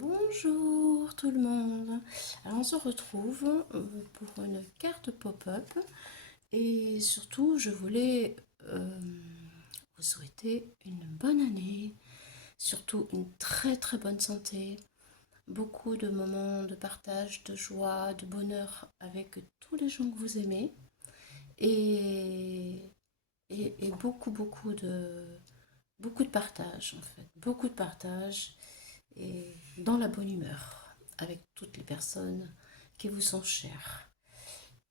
Bonjour tout le monde. Alors on se retrouve pour une carte pop-up et surtout je voulais vous souhaiter une bonne année, surtout une très bonne santé, beaucoup de moments de partage, de joie, de bonheur avec tous les gens que vous aimez et, et beaucoup de partage en fait, beaucoup de partage et dans la bonne humeur avec toutes les personnes qui vous sont chères.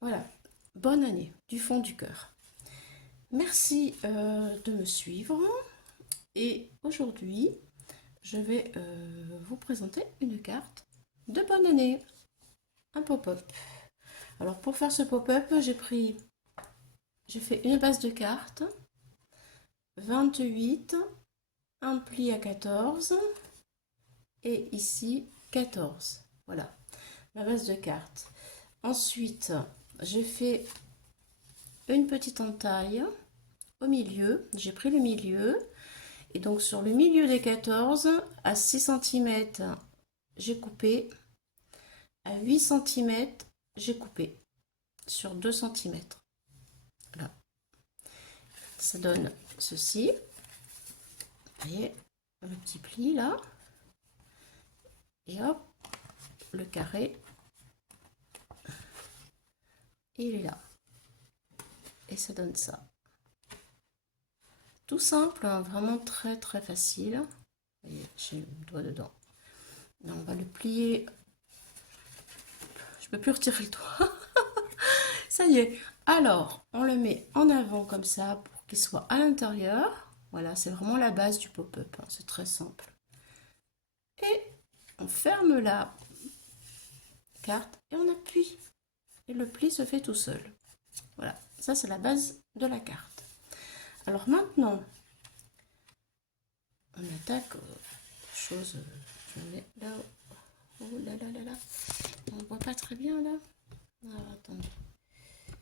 Voilà, bonne année du fond du cœur. Merci de me suivre et aujourd'hui je vais vous présenter une carte de bonne année, un pop-up. Alors pour faire ce pop-up, j'ai fait une base de cartes, 28, un pli à 14 et ici 14. Voilà, la base de cartes. Ensuite, j'ai fait une petite entaille au milieu. J'ai pris le milieu. Et donc, sur le milieu des 14, à 6 cm, j'ai coupé. À 8 cm, j'ai coupé sur 2 cm. Là. Ça donne ceci. Vous voyez, le petit pli là. Et hop, le carré. Et il est là. Et ça donne ça. Tout simple, hein, vraiment très facile. Vous voyez, j'ai le doigt dedans. Là, on va le plier. Je ne peux plus retirer le doigt. Ça y est. Alors, on le met en avant comme ça pour qu'il soit à l'intérieur. Voilà, c'est vraiment la base du pop-up. Hein, c'est très simple. Et on ferme la carte et on appuie. Et le pli se fait tout seul. Voilà, ça c'est la base de la carte. Alors maintenant, on attaque chose. Je mets là. Oh là là là là. On ne voit pas très bien là. Alors attendez.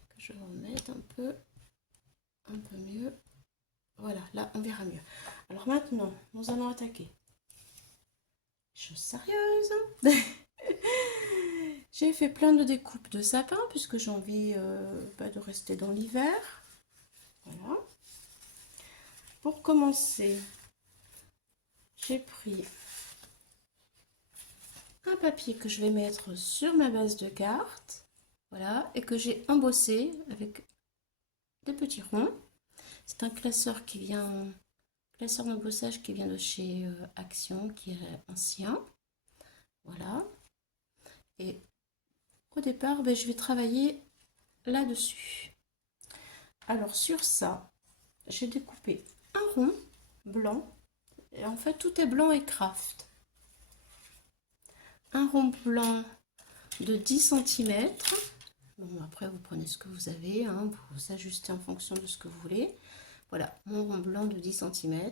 Que je remette un peu mieux. Voilà, là on verra mieux. Alors maintenant, nous allons attaquer. Chose sérieuse. J'ai fait plein de découpes de sapin puisque j'ai envie de rester dans l'hiver. Voilà. Pour commencer, j'ai pris un papier que je vais mettre sur ma base de cartes. Voilà, et que j'ai embossé avec des petits ronds. C'est un classeur d'embossage qui vient de chez Action, qui est ancien. Voilà. Et au départ, je vais travailler là-dessus. Alors sur ça, j'ai découpé un rond blanc. Et en fait, tout est blanc et craft. Un rond blanc de 10 cm. Bon, après, vous prenez ce que vous avez, hein, vous ajustez en fonction de ce que vous voulez. Voilà, mon rond blanc de 10 cm.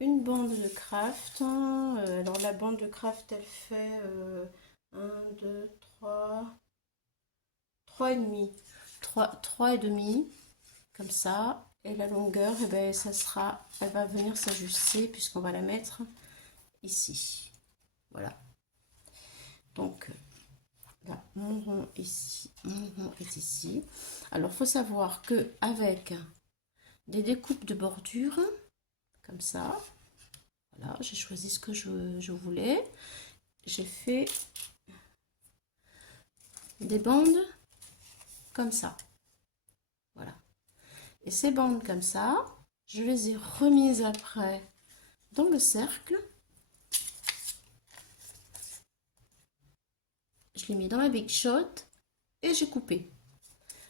Une bande de craft. Alors, la bande de craft, elle fait 1, 2, 3, 3 et demi. 3 et demi, comme ça. Et la longueur, eh ben, elle va venir s'ajuster puisqu'on va la mettre ici. Voilà. Donc, là, mon rond ici, mon rond est ici. Alors, il faut savoir que avec des découpes de bordure, comme ça, voilà, j'ai choisi ce que je voulais. J'ai fait des bandes comme ça. Voilà. Et ces bandes comme ça, je les ai remises après dans le cercle. Je l'ai mis dans la Big Shot et j'ai coupé.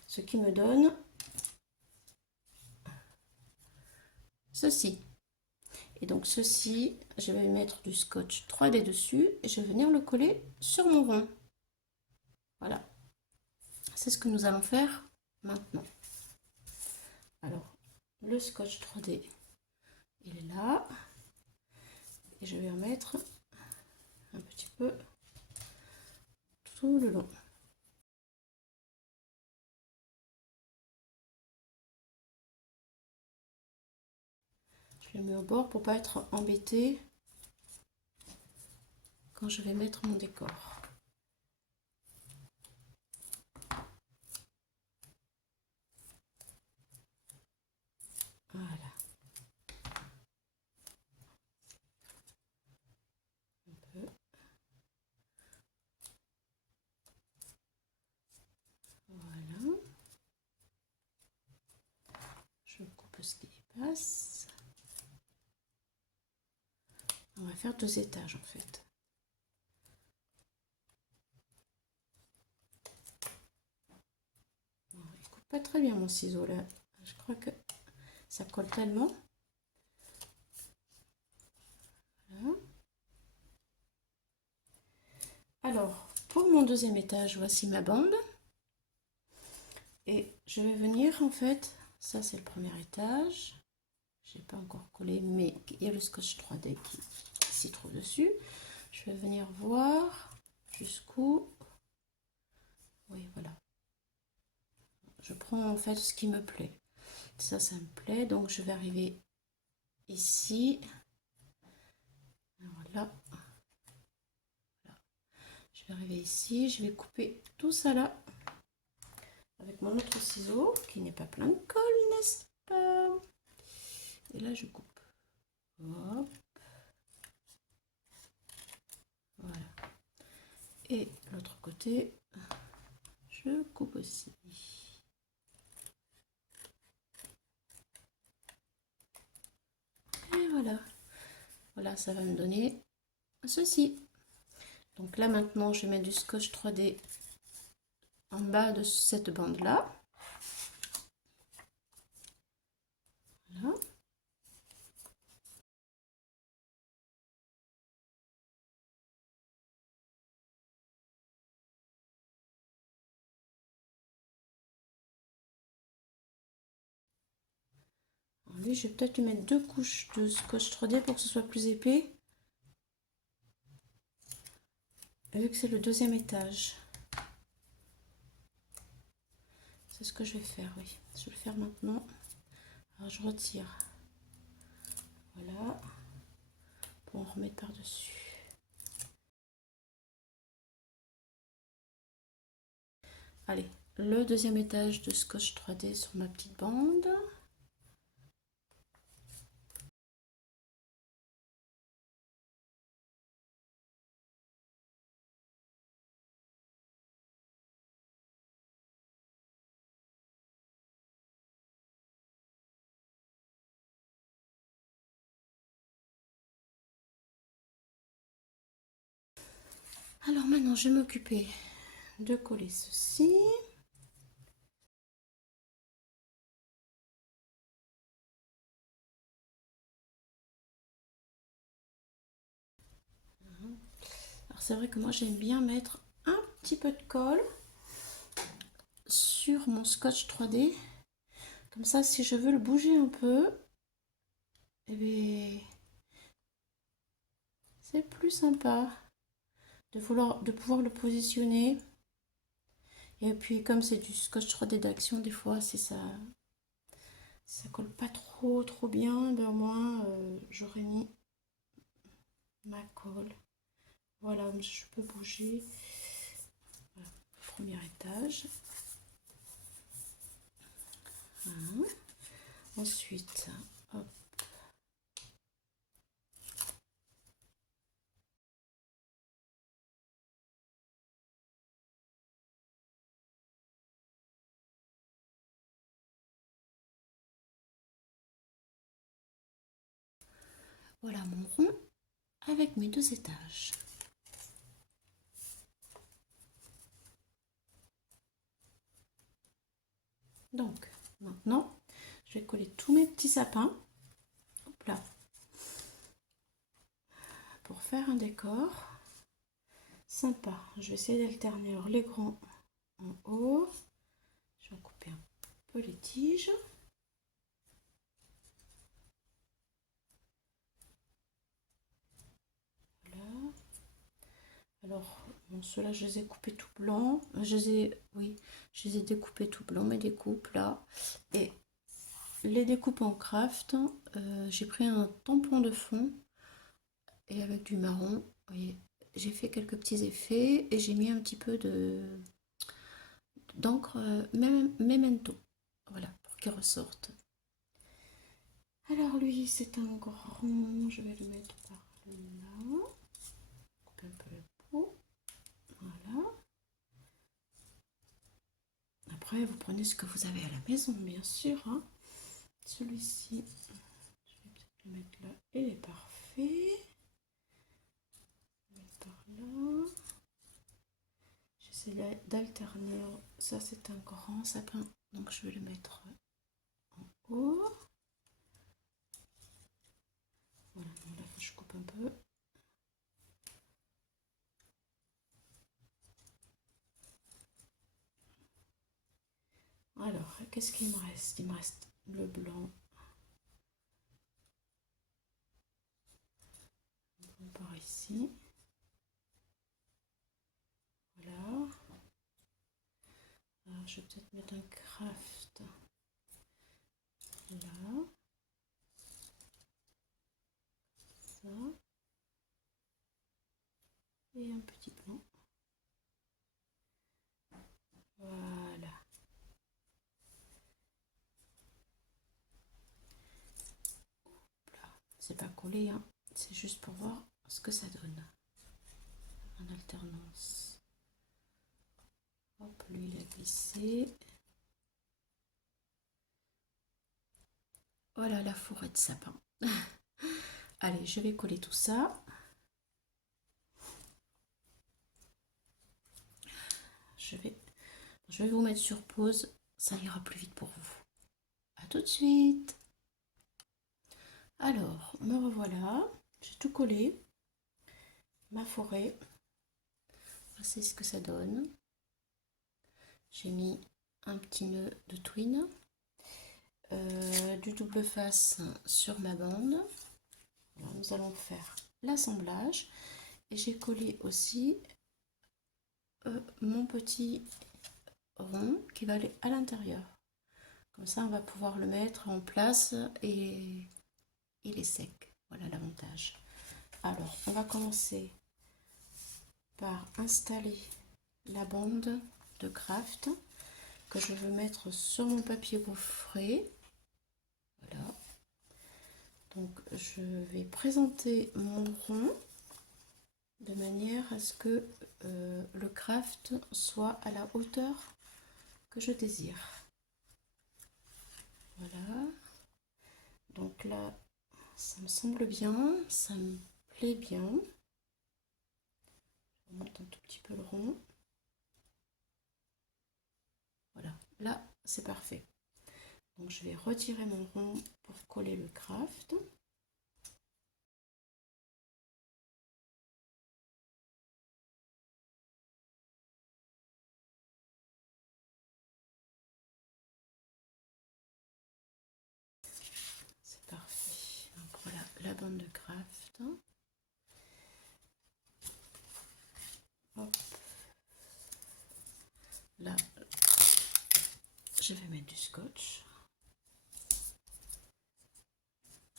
Ce qui me donne ceci. Et donc ceci, je vais mettre du scotch 3D dessus et je vais venir le coller sur mon rond. Voilà. C'est ce que nous allons faire maintenant. Alors, le scotch 3D, il est là. Et je vais en mettre un petit peu tout le long. Je le mets au bord pour pas être embêté quand je vais mettre mon décor. Voilà. Un peu. Voilà. Je coupe ce qui dépasse. On va faire 2 étages en fait. Bon, il coupe pas très bien mon ciseau là. Je crois que ça colle tellement. Voilà. Alors, pour mon 2e étage, voici ma bande. Et je vais venir en fait, ça c'est le 1er étage. Je n'ai pas encore collé, mais il y a le scotch 3D qui s'y trouve dessus. Je vais venir voir jusqu'où. Oui, voilà. Je prends en fait ce qui me plaît. Ça me plaît, donc je vais arriver ici. Voilà. Je vais arriver ici, je vais couper tout ça là avec mon autre ciseau qui n'est pas plein de colle, n'est-ce pas? Et là je coupe. Hop. Voilà. Et l'autre côté, je coupe aussi. Et voilà. Voilà, ça va me donner ceci. Donc là maintenant, je mets du scotch 3D en bas de cette bande là. Voilà. Alors lui, je vais peut-être lui mettre 2 couches de scotch 3D pour que ce soit plus épais. Vu que c'est le 2e étage. C'est ce que je vais faire, oui. Je vais le faire maintenant. Alors je retire. Voilà. Pour en remettre par-dessus. Allez, le 2e étage de scotch 3D sur ma petite bande. Alors maintenant, je vais m'occuper de coller ceci. Alors c'est vrai que moi j'aime bien mettre un petit peu de colle sur mon scotch 3D. Comme ça, si je veux le bouger un peu, eh bien, c'est plus sympa de pouvoir le positionner. Et puis comme c'est du scotch 3D d'action, des fois si ça colle pas trop bien, ben au moins j'aurais mis ma colle. Voilà, je peux bouger. Voilà, 1er étage. Voilà. Ensuite, hop. Voilà mon rond avec mes 2 étages. Donc, maintenant, je vais coller tous mes petits sapins. Hop là. Pour faire un décor sympa. Je vais essayer d'alterner les grands en haut. Je vais couper un peu les tiges. Voilà. Alors, bon, ceux-là, je les ai coupés tout blancs. Je les ai découpés tout blancs, mes découpes là. Et les découpes en craft, j'ai pris un tampon de fond et avec du marron, vous voyez, j'ai fait quelques petits effets et j'ai mis un petit peu d'encre Memento. Voilà, pour qu'il ressorte. Alors lui, c'est un grand, je vais le mettre par là. Coupe un peu le peau. Voilà. Après, vous prenez ce que vous avez à la maison, bien sûr. Hein. Celui-ci, je vais peut-être le mettre là. Il est parfait. Par là. J'essaie d'alterner. Ça, c'est un grand sapin. Donc, je vais le mettre en haut. Voilà, là, je coupe un peu. Alors, qu'est-ce qu'il me reste? Il me reste le blanc. On part ici. Voilà. Alors, je vais peut-être mettre un craft là. Ça. Et un petit blanc. Voilà. C'est pas collé, hein. C'est juste pour voir ce que ça donne en alternance. Hop, lui il a glissé. Voilà la forêt de sapin. Allez, je vais coller tout ça. Je vais vous mettre sur pause. Ça ira plus vite pour vous. À tout de suite. Alors, me revoilà. J'ai tout collé. Ma forêt. Voici ce que ça donne. J'ai mis un petit nœud de twine. Du double face sur ma bande. Alors, nous allons faire l'assemblage. Et j'ai collé aussi mon petit rond qui va aller à l'intérieur. Comme ça, on va pouvoir le mettre en place et il est sec. Voilà l'avantage. Alors, on va commencer par installer la bande de craft que je veux mettre sur mon papier gaufré. Voilà. Donc, je vais présenter mon rond de manière à ce que le craft soit à la hauteur que je désire. Voilà. Donc là, ça me semble bien, ça me plaît bien. Je monte un tout petit peu le rond. Voilà, là, c'est parfait. Donc je vais retirer mon rond pour coller le craft. C'est parfait. Donc voilà la bande de craft. Hop. Là, je vais mettre du scotch.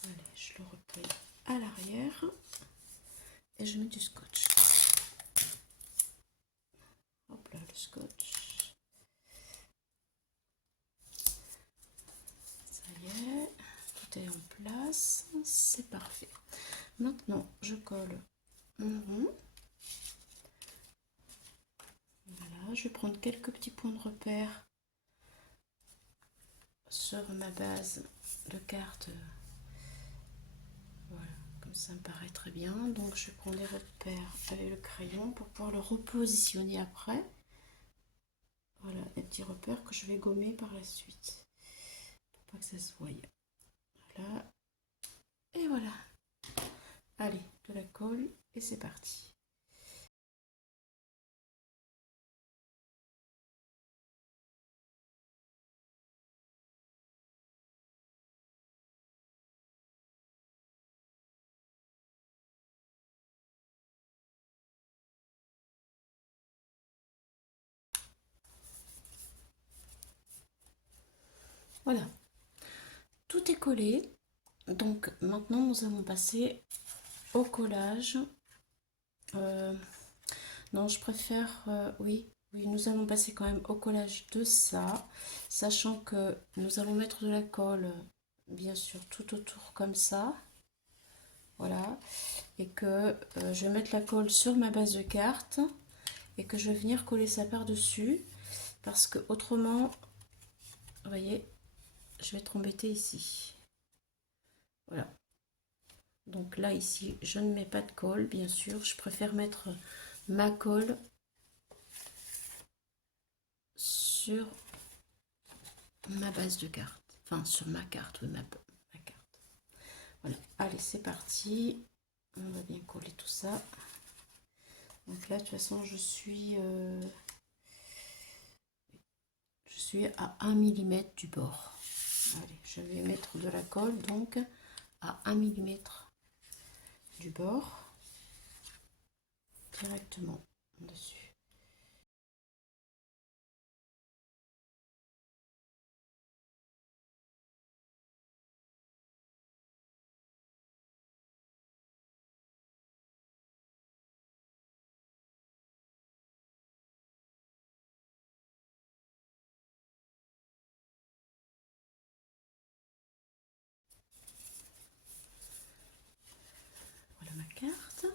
Allez, je le replie à l'arrière et je mets du scotch. Hop là, le scotch. Ça y est, tout est en place, c'est parfait. Maintenant, je colle mon rond. Voilà, je vais prendre quelques petits points de repère sur ma base de carte. Voilà, comme ça me paraît très bien. Donc je prends des repères avec le crayon pour pouvoir le repositionner après. Voilà, des petits repères que je vais gommer par la suite. Pour pas que ça se voie. Voilà. Et voilà. Allez, de la colle et c'est parti. Voilà. Tout est collé. Donc maintenant nous allons passer au collage Non, je préfère, oui, oui, nous allons passer quand même au collage de ça, sachant que nous allons mettre de la colle, bien sûr, tout autour comme ça, voilà, et que je vais mettre la colle sur ma base de carte et que je vais venir coller ça par-dessus, parce que autrement, vous voyez, je vais être embêtée ici. Voilà. Donc là, ici, je ne mets pas de colle, bien sûr, je préfère mettre ma colle sur ma base de carte, enfin sur ma carte, oui, ma carte. Voilà, allez, c'est parti. On va bien coller tout ça. Donc là, de toute façon, je suis à 1 mm du bord. Allez, je vais mettre de la colle, donc à 1 mm du bord, directement dessus. Voilà ma carte.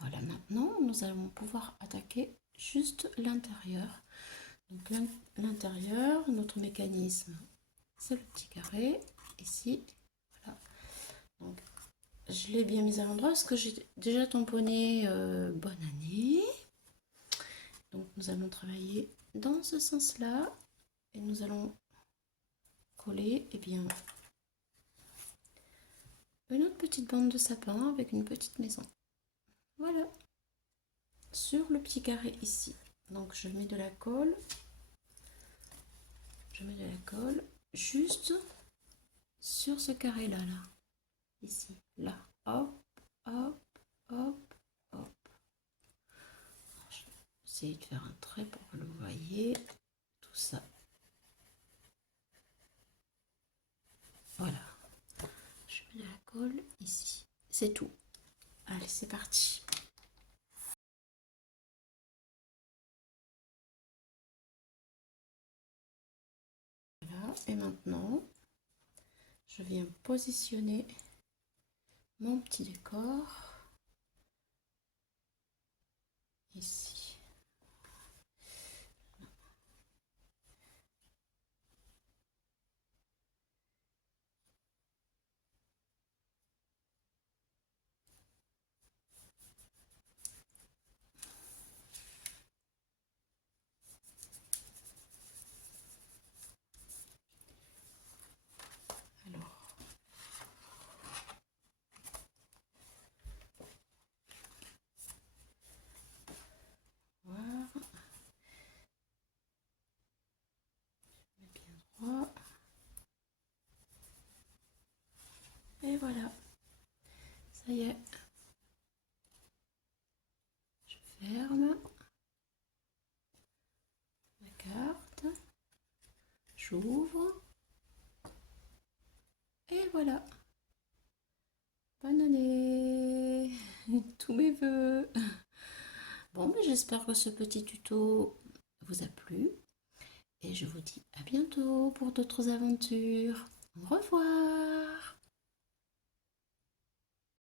Voilà, maintenant, nous allons pouvoir attaquer juste l'intérieur. Donc l'intérieur, notre mécanisme, c'est le petit carré, ici. Voilà. Donc, je l'ai bien mis à l'endroit parce que j'ai déjà tamponné bonne année. Donc, nous allons travailler dans ce sens-là. Et nous allons coller, eh bien, une autre petite bande de sapin avec une petite maison. Voilà. Sur le petit carré ici. Donc, je mets de la colle. Je mets de la colle juste sur ce carré-là, là. Ici, là. Hop, hop, hop, hop. Je vais essayer de faire un trait pour que vous voyez tout ça. Voilà. Je mets de la colle ici. C'est tout. Allez, c'est parti. Voilà. Et maintenant, je viens positionner mon petit décor ici. Alors, voilà. Je mets bien droit. Et voilà. Ça y est. Je ferme la carte. J'ouvre. Et voilà. Bonne année. Tous mes voeux. Bon, mais j'espère que ce petit tuto vous a plu. Et je vous dis à bientôt pour d'autres aventures. Au revoir.